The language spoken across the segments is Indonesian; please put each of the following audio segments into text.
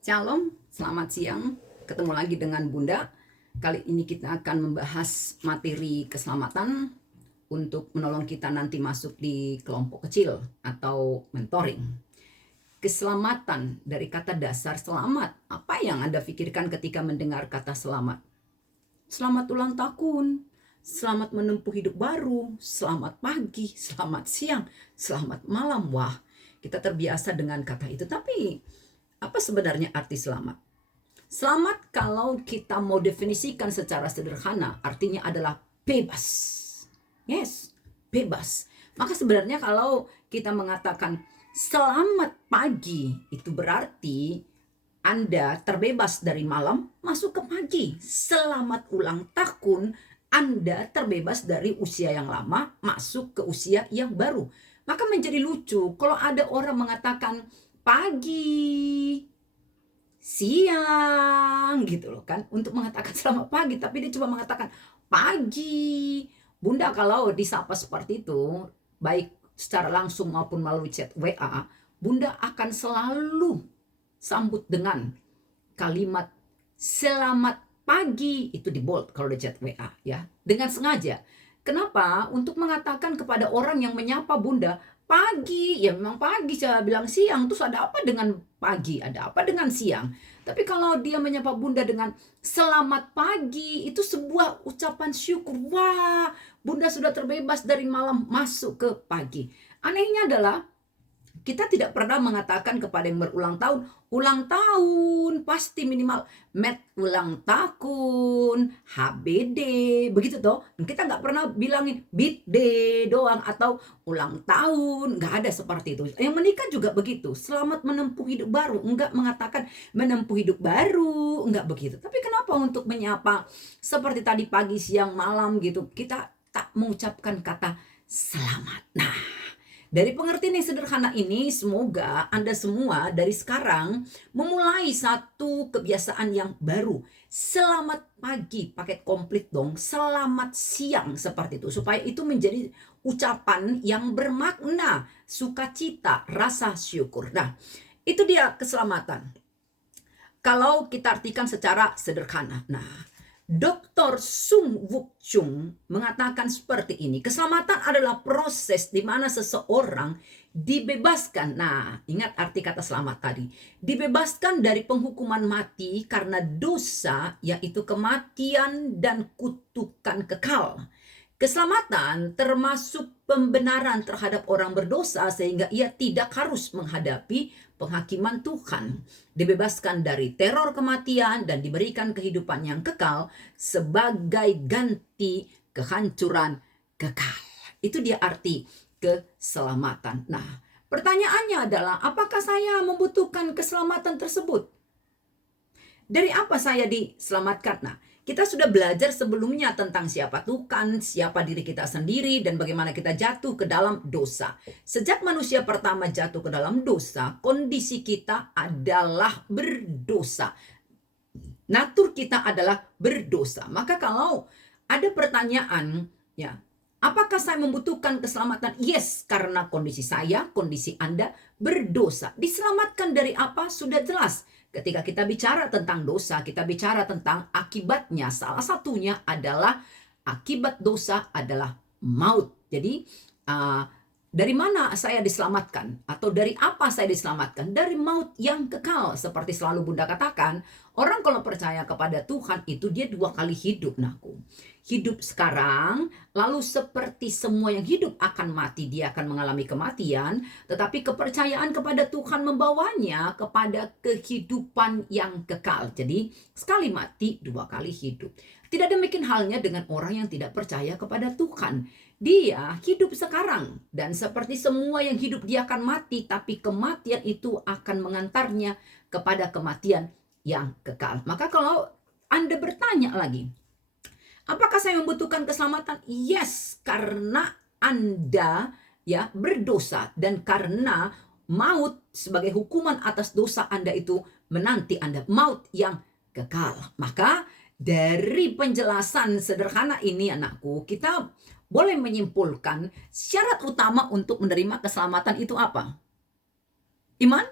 Shalom, selamat siang. Ketemu lagi dengan Bunda. Kali ini kita akan membahas materi keselamatan untuk menolong kita nanti masuk di kelompok kecil atau mentoring. Keselamatan dari kata dasar selamat. Apa yang Anda pikirkan ketika mendengar kata selamat? Selamat ulang tahun, selamat menempuh hidup baru, selamat pagi, selamat siang, selamat malam. Wah, kita terbiasa dengan kata itu. Tapi apa sebenarnya arti selamat? Selamat kalau kita mau definisikan secara sederhana, artinya adalah bebas. Yes, bebas. Maka sebenarnya kalau kita mengatakan selamat pagi, itu berarti Anda terbebas dari malam masuk ke pagi. Selamat ulang tahun, Anda terbebas dari usia yang lama masuk ke usia yang baru. Maka menjadi lucu kalau ada orang mengatakan pagi, siang gitu loh kan, untuk mengatakan selamat pagi, tapi dia cuma mengatakan pagi. Bunda kalau disapa seperti itu, baik secara langsung maupun melalui chat WA, Bunda akan selalu sambut dengan kalimat selamat pagi, itu di bold kalau di chat WA ya, dengan sengaja. Kenapa? Untuk mengatakan kepada orang yang menyapa Bunda, pagi, ya memang pagi, saya bilang siang, terus ada apa dengan pagi? Ada apa dengan siang? Tapi kalau dia menyapa Bunda dengan selamat pagi, itu sebuah ucapan syukur. Wah, Bunda sudah terbebas dari malam masuk ke pagi. Anehnya adalah kita tidak pernah mengatakan kepada yang berulang tahun pasti minimal met ulang tahun, HBD, begitu toh. Kita nggak pernah bilangin birthday doang atau ulang tahun, nggak ada seperti itu. Yang menikah juga begitu, selamat menempuh hidup baru, nggak mengatakan menempuh hidup baru, nggak begitu. Tapi kenapa untuk menyapa seperti tadi pagi, siang, malam gitu, kita tak mengucapkan kata selamat. Nah, dari pengertian yang sederhana ini, semoga Anda semua dari sekarang memulai satu kebiasaan yang baru. Selamat pagi, paket komplit dong. Selamat siang, seperti itu. Supaya itu menjadi ucapan yang bermakna, sukacita, rasa syukur. Nah, itu dia keselamatan. Kalau kita artikan secara sederhana. Nah, Dr. Sung Wook Chung mengatakan seperti ini. Keselamatan adalah proses di mana seseorang dibebaskan. Nah, ingat arti kata selamat tadi. Dibebaskan dari penghukuman mati karena dosa, yaitu kematian dan kutukan kekal. Keselamatan termasuk pembenaran terhadap orang berdosa sehingga ia tidak harus menghadapi penghakiman Tuhan. Dibebaskan dari teror kematian dan diberikan kehidupan yang kekal sebagai ganti kehancuran kekal. Itu dia arti keselamatan. Nah, pertanyaannya adalah apakah saya membutuhkan keselamatan tersebut? Dari apa saya diselamatkan? Nah, kita sudah belajar sebelumnya tentang siapa Tuhan, siapa diri kita sendiri, dan bagaimana kita jatuh ke dalam dosa. Sejak manusia pertama jatuh ke dalam dosa, kondisi kita adalah berdosa. Natur kita adalah berdosa. Maka kalau ada pertanyaan, ya, apakah saya membutuhkan keselamatan? Yes, karena kondisi saya, kondisi Anda berdosa. Diselamatkan dari apa? Sudah jelas. Ketika kita bicara tentang dosa, kita bicara tentang akibatnya. Salah satunya adalah akibat dosa adalah maut. Jadi, dari mana saya diselamatkan? Atau dari apa saya diselamatkan? Dari maut yang kekal. Seperti selalu Bunda katakan, orang kalau percaya kepada Tuhan itu dia 2 kali hidup, naku. Hidup sekarang, lalu seperti semua yang hidup akan mati, dia akan mengalami kematian. Tetapi kepercayaan kepada Tuhan membawanya kepada kehidupan yang kekal. Jadi sekali mati, 2 kali hidup. Tidak demikian halnya dengan orang yang tidak percaya kepada Tuhan. Dia hidup sekarang dan seperti semua yang hidup dia akan mati, tapi kematian itu akan mengantarnya kepada kematian yang kekal. Maka kalau Anda bertanya lagi, apakah saya membutuhkan keselamatan? Yes, karena Anda ya berdosa dan karena maut sebagai hukuman atas dosa Anda itu menanti Anda, maut yang kekal. Maka dari penjelasan sederhana ini anakku, kita boleh menyimpulkan syarat utama untuk menerima keselamatan itu apa? Iman?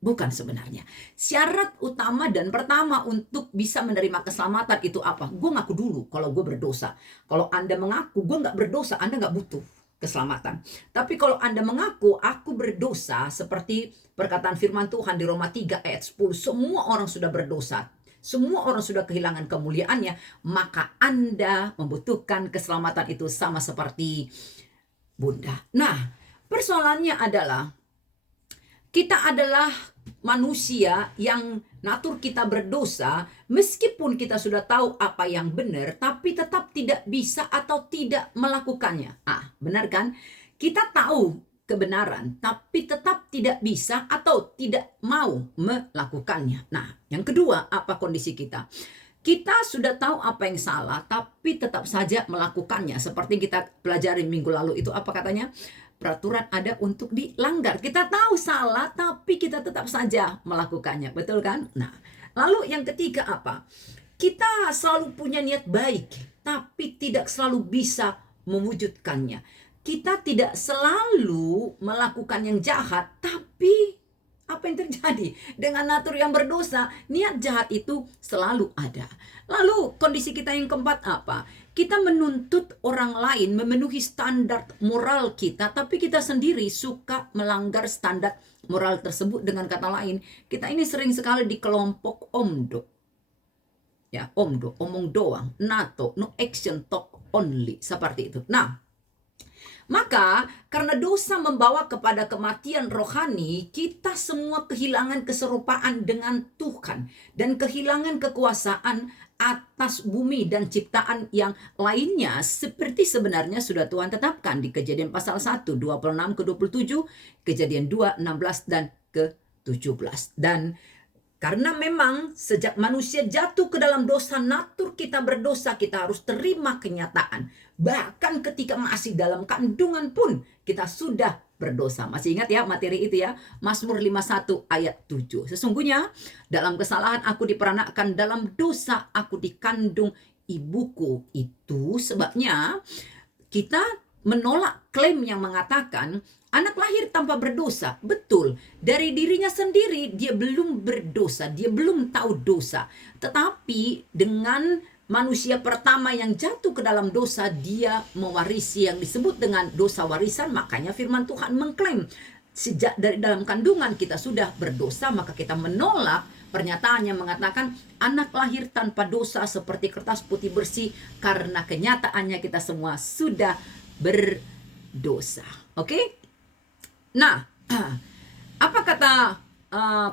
Bukan sebenarnya. Syarat utama dan pertama untuk bisa menerima keselamatan itu apa? Gue ngaku dulu kalau gue berdosa. Kalau Anda mengaku gue nggak berdosa, Anda nggak butuh keselamatan. Tapi kalau Anda mengaku aku berdosa, seperti perkataan firman Tuhan di Roma 3 ayat 10, semua orang sudah berdosa. Semua orang sudah kehilangan kemuliaannya, maka Anda membutuhkan keselamatan itu sama seperti Bunda. Nah, persoalannya adalah kita adalah manusia yang natur kita berdosa, meskipun kita sudah tahu apa yang benar, tapi tetap tidak bisa atau tidak melakukannya. Benar kan? Kita tahu kebenaran, tapi tetap tidak bisa atau tidak mau melakukannya. Nah, yang kedua, apa kondisi kita? Kita sudah tahu apa yang salah, tapi tetap saja melakukannya. Seperti kita pelajari minggu lalu itu, apa katanya? Peraturan ada untuk dilanggar. Kita tahu salah, tapi kita tetap saja melakukannya. Betul kan? Nah, lalu yang ketiga apa? Kita selalu punya niat baik, tapi tidak selalu bisa mewujudkannya. Kita tidak selalu melakukan yang jahat, tapi apa yang terjadi? Dengan natur yang berdosa, niat jahat itu selalu ada. Lalu kondisi kita yang keempat apa? Kita menuntut orang lain memenuhi standar moral kita, tapi kita sendiri suka melanggar standar moral tersebut. Dengan kata lain, kita ini sering sekali di kelompok OMDO. Ya, OMDO, omong doang, NATO, no action, talk only, seperti itu. Nah, maka karena dosa membawa kepada kematian rohani, kita semua kehilangan keserupaan dengan Tuhan dan kehilangan kekuasaan atas bumi dan ciptaan yang lainnya, seperti sebenarnya sudah Tuhan tetapkan di Kejadian pasal 1, 26 ke 27, Kejadian 2, 16 dan ke 17. Dan karena memang sejak manusia jatuh ke dalam dosa, natur kita berdosa, kita harus terima kenyataan. Bahkan ketika masih dalam kandungan pun kita sudah berdosa. Masih ingat ya materi itu ya? Mazmur 51 ayat 7. Sesungguhnya dalam kesalahan aku diperanakkan, dalam dosa aku dikandung ibuku. Itu sebabnya kita menolak klaim yang mengatakan anak lahir tanpa berdosa. Betul, dari dirinya sendiri dia belum berdosa, dia belum tahu dosa. Tetapi dengan manusia pertama yang jatuh ke dalam dosa, dia mewarisi yang disebut dengan dosa warisan. Makanya firman Tuhan mengklaim sejak dari dalam kandungan kita sudah berdosa, maka kita menolak pernyataan yang mengatakan anak lahir tanpa dosa seperti kertas putih bersih, karena kenyataannya kita semua sudah berdosa. Oke? Nah, apa kata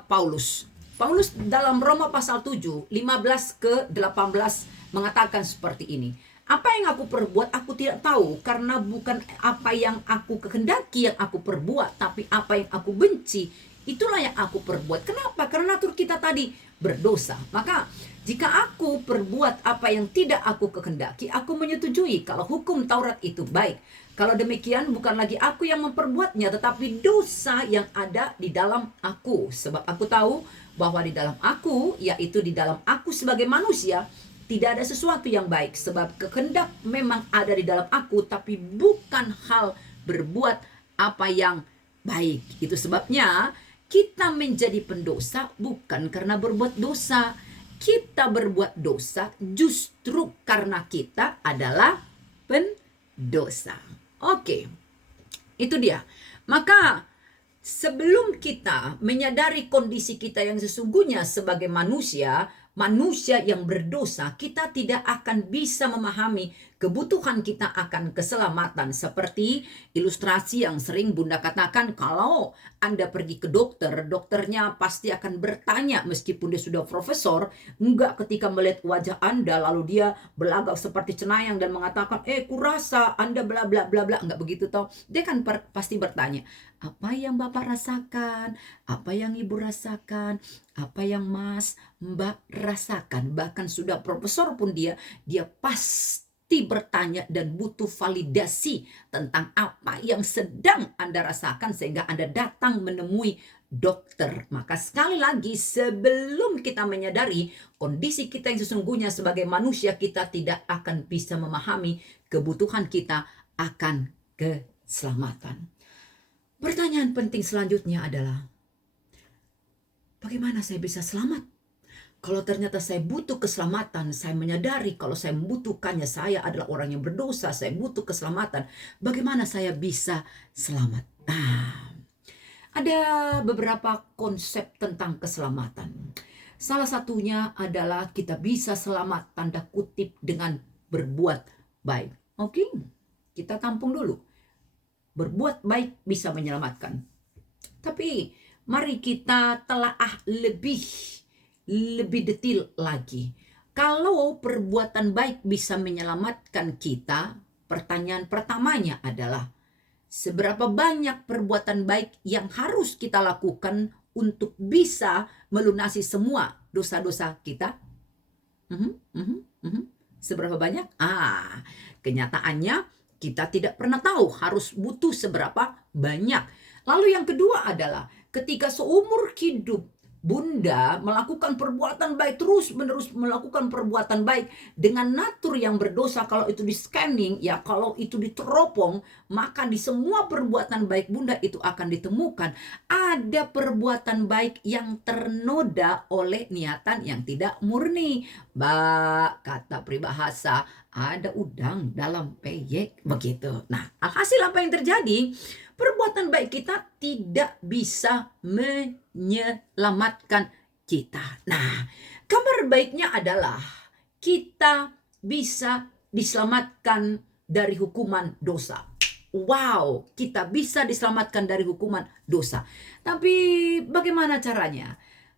Paulus? Paulus dalam Roma pasal 7, 15 ke 18 mengatakan seperti ini. Apa yang aku perbuat aku tidak tahu, karena bukan apa yang aku kehendaki yang aku perbuat, tapi apa yang aku benci, itulah yang aku perbuat. Kenapa? Karena natur kita tadi berdosa. Maka jika aku perbuat apa yang tidak aku kehendaki, aku menyetujui kalau hukum Taurat itu baik. Kalau demikian, bukan lagi aku yang memperbuatnya, tetapi dosa yang ada di dalam aku. Sebab aku tahu bahwa di dalam aku, yaitu di dalam aku sebagai manusia, tidak ada sesuatu yang baik. Sebab kehendak memang ada di dalam aku, tapi bukan hal berbuat apa yang baik. Itu sebabnya kita menjadi pendosa bukan karena berbuat dosa. Kita berbuat dosa justru karena kita adalah pendosa. Oke, itu dia. Maka sebelum kita menyadari kondisi kita yang sesungguhnya sebagai manusia yang berdosa, kita tidak akan bisa memahami kebutuhan kita akan keselamatan. Seperti ilustrasi yang sering Bunda katakan, kalau Anda pergi ke dokter, dokternya pasti akan bertanya, meskipun dia sudah profesor, enggak ketika melihat wajah Anda lalu dia berlagak seperti cenayang dan mengatakan, kurasa Anda bla bla bla bla, enggak begitu toh. Dia kan pasti bertanya, apa yang Bapak rasakan? Apa yang Ibu rasakan? Apa yang Mas, Mbak rasakan? Bahkan sudah profesor pun dia pasti bertanya dan butuh validasi tentang apa yang sedang Anda rasakan sehingga Anda datang menemui dokter. Maka sekali lagi, sebelum kita menyadari kondisi kita yang sesungguhnya sebagai manusia, kita tidak akan bisa memahami kebutuhan kita akan keselamatan. Pertanyaan penting selanjutnya adalah, bagaimana saya bisa selamat? Kalau ternyata saya butuh keselamatan, saya menyadari kalau saya membutuhkannya, saya adalah orang yang berdosa, saya butuh keselamatan. Bagaimana saya bisa selamat? Nah, ada beberapa konsep tentang keselamatan. Salah satunya adalah kita bisa selamat tanda kutip dengan berbuat baik. Oke, kita tampung dulu. Berbuat baik bisa menyelamatkan. Tapi mari kita telaah lebih detail lagi. Kalau perbuatan baik bisa menyelamatkan kita, pertanyaan pertamanya adalah seberapa banyak perbuatan baik yang harus kita lakukan untuk bisa melunasi semua dosa-dosa kita? Seberapa banyak? Kenyataannya kita tidak pernah tahu harus butuh seberapa banyak. Lalu yang kedua adalah ketika seumur hidup Bunda melakukan perbuatan baik, terus-menerus melakukan perbuatan baik dengan natur yang berdosa. Kalau itu di scanning, ya kalau itu diteropong, maka di semua perbuatan baik Bunda itu akan ditemukan ada perbuatan baik yang ternoda oleh niatan yang tidak murni. Kata peribahasa, ada udang dalam peyek, begitu. Nah, alhasil apa yang terjadi? Perbuatan baik kita tidak bisa menyelamatkan kita. Nah, kabar baiknya adalah kita bisa diselamatkan dari hukuman dosa. Wow, kita bisa diselamatkan dari hukuman dosa. Tapi bagaimana caranya?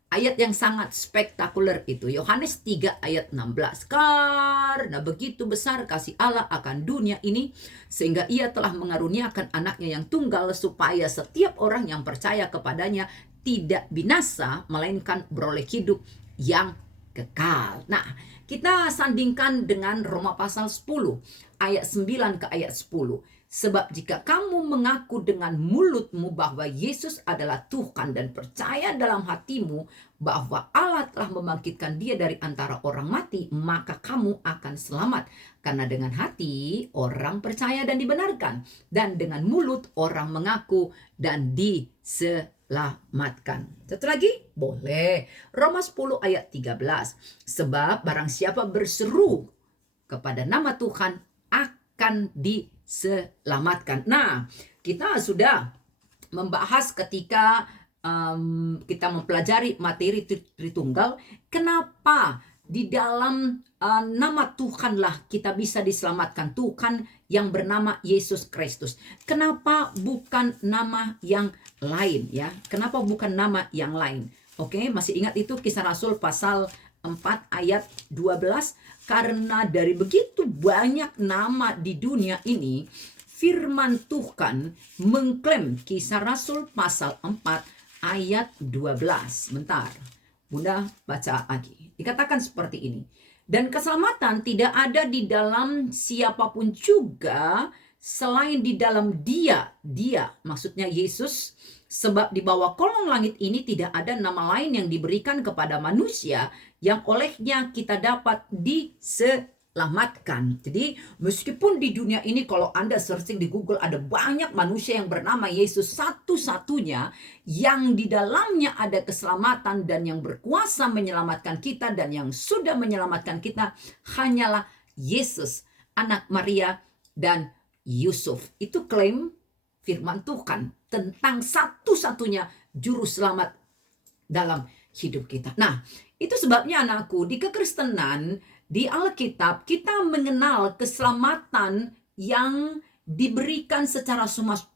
Ayat yang sangat spektakuler itu Yohanes 3 ayat 16. Karena begitu besar kasih Allah akan dunia ini sehingga ia telah mengaruniakan anaknya yang tunggal supaya setiap orang yang percaya kepadanya tidak binasa melainkan beroleh hidup yang kekal. Nah, kita sandingkan dengan Roma pasal 10 ayat 9 ke ayat 10. Sebab jika kamu mengaku dengan mulutmu bahwa Yesus adalah Tuhan dan percaya dalam hatimu bahwa Allah telah membangkitkan dia dari antara orang mati, maka kamu akan selamat. Karena dengan hati orang percaya dan dibenarkan, dan dengan mulut orang mengaku dan diselamatkan. Satu lagi? Boleh. Roma 10 ayat 13. Sebab barang siapa berseru kepada nama Tuhan akan diselamatkan. Nah, kita sudah membahas ketika kita mempelajari materi Tritunggal, kenapa di dalam nama Tuhanlah kita bisa diselamatkan. Tuhan yang bernama Yesus Kristus. Kenapa bukan nama yang lain, ya? Kenapa bukan nama yang lain? Oke, masih ingat itu Kisah Rasul pasal 4 ayat 12. Karena dari begitu banyak nama di dunia ini, firman Tuhan mengklaim Kisah Rasul pasal 4 ayat 12. Bentar, Bunda baca lagi. Dikatakan seperti ini. Dan keselamatan tidak ada di dalam siapapun juga selain di dalam dia maksudnya Yesus. Sebab di bawah kolong langit ini tidak ada nama lain yang diberikan kepada manusia yang olehnya kita dapat diselamatkan. Jadi meskipun di dunia ini kalau Anda searching di Google ada banyak manusia yang bernama Yesus, satu-satunya yang di dalamnya ada keselamatan dan yang berkuasa menyelamatkan kita dan yang sudah menyelamatkan kita hanyalah Yesus, anak Maria dan Yusuf. Itu klaim firman Tuhan tentang satu-satunya juru selamat dalam hidup kita. Nah, itu sebabnya anakku, di kekristenan, di Alkitab, kita mengenal keselamatan yang diberikan secara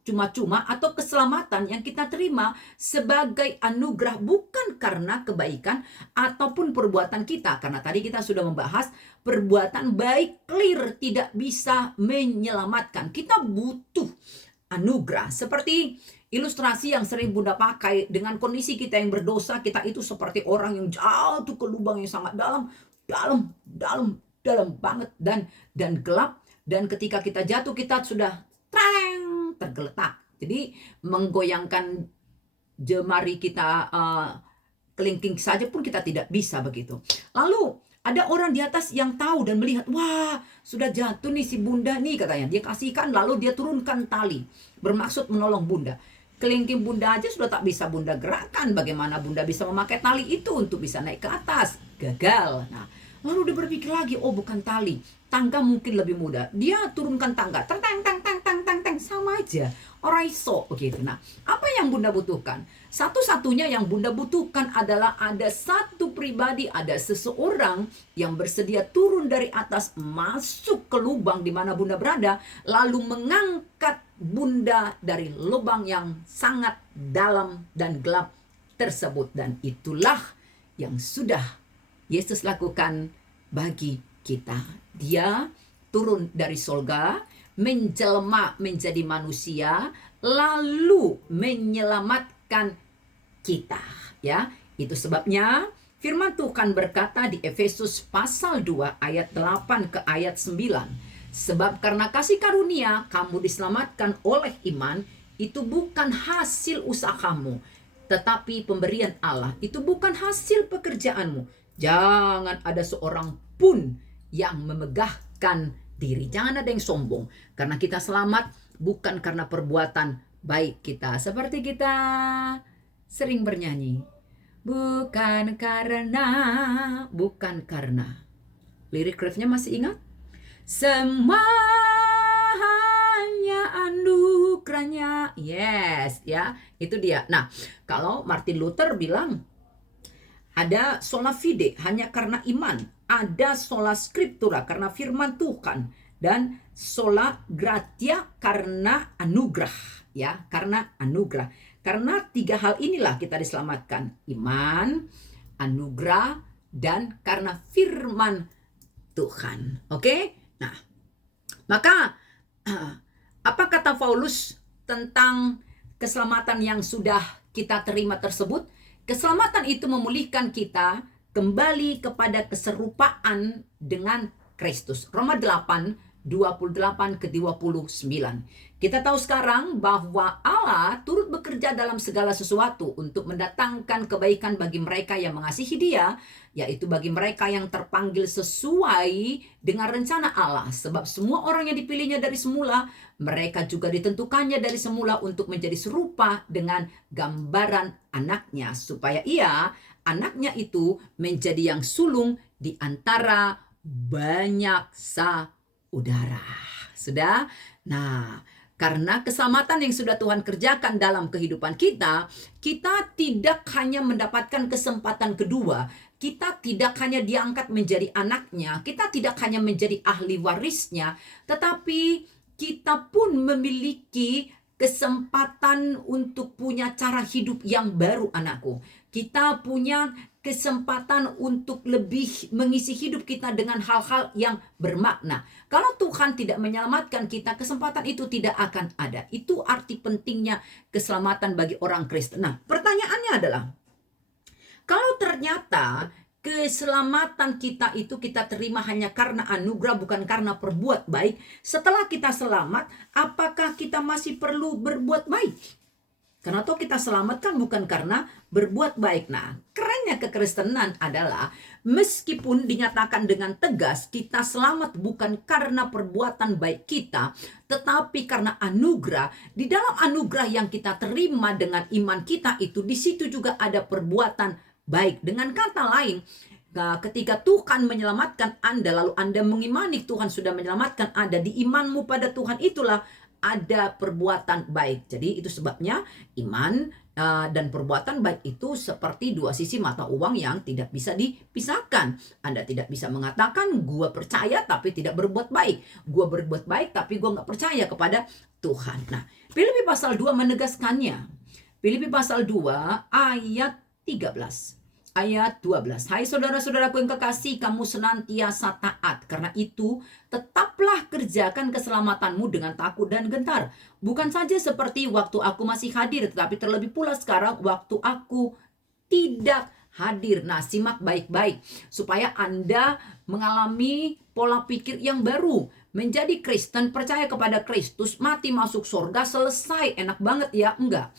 cuma-cuma atau keselamatan yang kita terima sebagai anugerah bukan karena kebaikan ataupun perbuatan kita. Karena tadi kita sudah membahas perbuatan baik clear tidak bisa menyelamatkan. Kita butuh anugerah. Seperti ilustrasi yang sering Bunda pakai dengan kondisi kita yang berdosa, kita itu seperti orang yang jatuh ke lubang yang sangat dalam banget dan gelap. Dan ketika kita jatuh, kita sudah tergeletak. Jadi menggoyangkan jemari kita kelingking saja pun kita tidak bisa begitu. Lalu ada orang di atas yang tahu dan melihat, wah sudah jatuh nih si Bunda nih katanya. Dia kasihkan lalu dia turunkan tali bermaksud menolong Bunda. Kelingking bunda aja sudah tak bisa bunda gerakkan. Bagaimana bunda bisa memakai tali itu untuk bisa naik ke atas? Gagal. Nah, lalu dia berpikir lagi, oh bukan tali, tangga mungkin lebih mudah. Dia turunkan tangga, tang tang tang tang tang tang tang, sama aja. Orang iso begitu. Nah, apa yang bunda butuhkan? Satu-satunya yang bunda butuhkan adalah ada satu pribadi, ada seseorang yang bersedia turun dari atas, masuk ke lubang di mana bunda berada, lalu mengangkat bunda dari lubang yang sangat dalam dan gelap tersebut. Dan itulah yang sudah Yesus lakukan bagi kita. Dia turun dari sorga, menjelma menjadi manusia, lalu menyelamatkan kita, ya. Itu sebabnya firman Tuhan berkata di Efesus pasal 2 ayat 8 ke ayat 9. Sebab karena kasih karunia kamu diselamatkan oleh iman, itu bukan hasil usahamu, tetapi pemberian Allah. Itu bukan hasil pekerjaanmu. Jangan ada seorang pun yang memegahkan diri. Jangan ada yang sombong. Karena kita selamat bukan karena perbuatan baik kita. Seperti kita sering bernyanyi. Bukan karena. Lirik refnya masih ingat? Semua hanya anugerahnya. Yes, ya. Itu dia. Nah, kalau Martin Luther bilang, ada sola fide hanya karena iman, ada sola scriptura karena firman Tuhan, dan sola gratia karena anugerah, ya, karena anugerah. Karena 3 hal inilah kita diselamatkan, iman, anugerah, dan karena firman Tuhan. Oke? Nah, maka apa kata Paulus tentang keselamatan yang sudah kita terima tersebut? Keselamatan itu memulihkan kita kembali kepada keserupaan dengan Kristus. Roma 8, 28 ke 29. Kita tahu sekarang bahwa Allah turut bekerja dalam segala sesuatu untuk mendatangkan kebaikan bagi mereka yang mengasihi Dia, yaitu bagi mereka yang terpanggil sesuai dengan rencana Allah. Sebab semua orang yang dipilihnya dari semula, mereka juga ditentukannya dari semula untuk menjadi serupa dengan gambaran anaknya, supaya ia, anaknya itu, menjadi yang sulung di antara banyak saudara. Sudah? Nah, karena keselamatan yang sudah Tuhan kerjakan dalam kehidupan kita, kita tidak hanya mendapatkan kesempatan kedua, kita tidak hanya diangkat menjadi anaknya, kita tidak hanya menjadi ahli warisnya, tetapi kita pun memiliki kesempatan untuk punya cara hidup yang baru, anakku. Kita punya kesempatan untuk lebih mengisi hidup kita dengan hal-hal yang bermakna. Kalau Tuhan tidak menyelamatkan kita, kesempatan itu tidak akan ada. Itu arti pentingnya keselamatan bagi orang Kristen. Nah, pertanyaannya adalah, kalau ternyata keselamatan kita itu kita terima hanya karena anugerah, bukan karena perbuat baik, setelah kita selamat, apakah kita masih perlu berbuat baik? Karena toh kita selamatkan bukan karena berbuat baik. Nah, kerennya kekristenan adalah meskipun dinyatakan dengan tegas kita selamat bukan karena perbuatan baik kita, tetapi karena anugerah. Di dalam anugerah yang kita terima dengan iman kita itu, di situ juga ada perbuatan baik. Dengan kata lain, ketika Tuhan menyelamatkan Anda, lalu Anda mengimani Tuhan sudah menyelamatkan Anda, di imanmu pada Tuhan itulah ada perbuatan baik. Jadi itu sebabnya iman dan perbuatan baik itu seperti dua sisi mata uang yang tidak bisa dipisahkan. Anda tidak bisa mengatakan gua percaya tapi tidak berbuat baik, gua berbuat baik tapi gua nggak percaya kepada Tuhan. Nah, Filipi pasal 2 menegaskannya. Filipi pasal 2 ayat 13. Ayat 12. Hai saudara-saudaraku yang kekasih, kamu senantiasa taat. Karena itu, tetaplah kerjakan keselamatanmu dengan takut dan gentar. Bukan saja seperti waktu aku masih hadir, tetapi terlebih pula sekarang waktu aku tidak hadir. Nah, simak baik-baik supaya Anda mengalami pola pikir yang baru. Menjadi Kristen, percaya kepada Kristus, mati masuk surga, selesai. Enak banget ya? Enggak.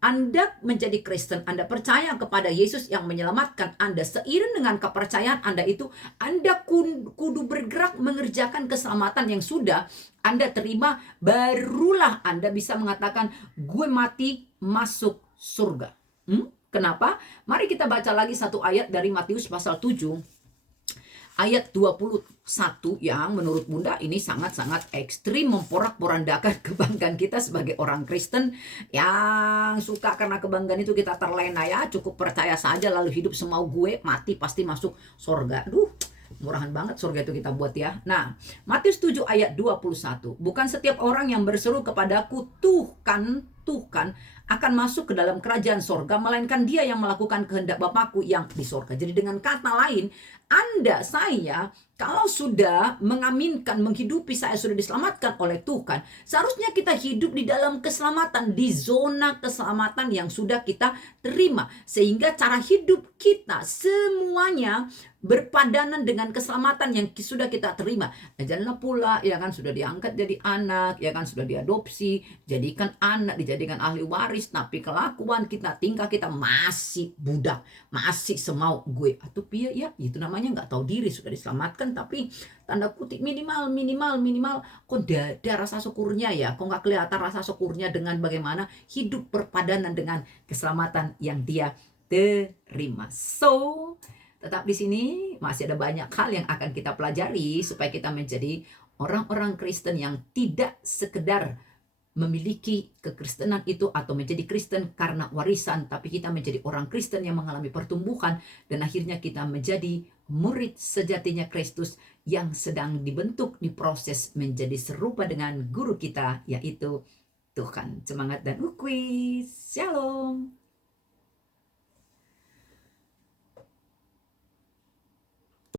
Anda menjadi Kristen, Anda percaya kepada Yesus yang menyelamatkan Anda, seiring dengan kepercayaan Anda itu, Anda kudu bergerak mengerjakan keselamatan yang sudah Anda terima, barulah Anda bisa mengatakan, gue mati masuk surga. Kenapa? Mari kita baca lagi satu ayat dari Matius pasal 7. Ayat 21 yang menurut Bunda ini sangat-sangat ekstrim, memporak-porandakan kebanggaan kita sebagai orang Kristen yang suka karena kebanggaan itu kita terlena ya, cukup percaya saja lalu hidup semau gue, mati pasti masuk surga. Aduh, murahan banget surga itu kita buat ya. Nah, Matius 7 ayat 21. Bukan setiap orang yang berseru kepadaku, Tuhan, Tuhan, akan masuk ke dalam kerajaan sorga, melainkan dia yang melakukan kehendak Bapakku yang di sorga. Jadi dengan kata lain, Anda, saya, kalau sudah mengaminkan, menghidupi saya sudah diselamatkan oleh Tuhan, seharusnya kita hidup di dalam keselamatan, di zona keselamatan yang sudah kita terima. Sehingga cara hidup kita semuanya berpadanan dengan keselamatan yang sudah kita terima. Janganlah pula, ya kan, sudah diangkat jadi anak, ya kan, sudah diadopsi, jadikan anak, dijadikan ahli waris, tapi kelakuan kita, tingkah kita masih budak, masih semau gue. Atau pia ya, itu namanya nggak tahu diri, sudah diselamatkan, tapi tanda kutip minimal, kok ada rasa syukurnya ya, kok nggak kelihatan rasa syukurnya dengan bagaimana hidup berpadanan dengan keselamatan yang dia terima. So, tetap di sini masih ada banyak hal yang akan kita pelajari supaya kita menjadi orang-orang Kristen yang tidak sekedar memiliki kekristenan itu atau menjadi Kristen karena warisan, tapi kita menjadi orang Kristen yang mengalami pertumbuhan dan akhirnya kita menjadi murid sejatinya Kristus yang sedang dibentuk, diproses menjadi serupa dengan guru kita, yaitu Tuhan. Semangat dan ukwi. Shalom.